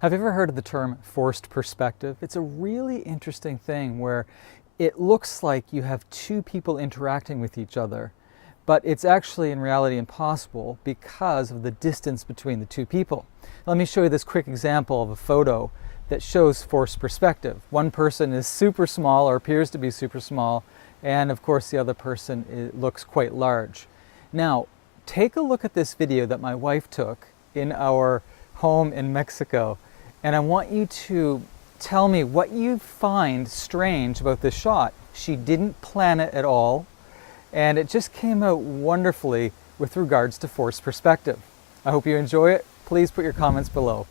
Have you ever heard of the term forced perspective? It's a really interesting thing where it looks like you have two people interacting with each other, but it's actually in reality impossible because of the distance between the two people. Let me show you this quick example of a photo that shows forced perspective. One person is super small or appears to be super small, and of course the other person looks quite large. Now, take a look at this video that my wife took in our home in Mexico, and I want you to tell me what you find strange about this shot. She didn't plan it at all, and it just came out wonderfully with regards to forced perspective. I hope you enjoy it. Please put your comments below.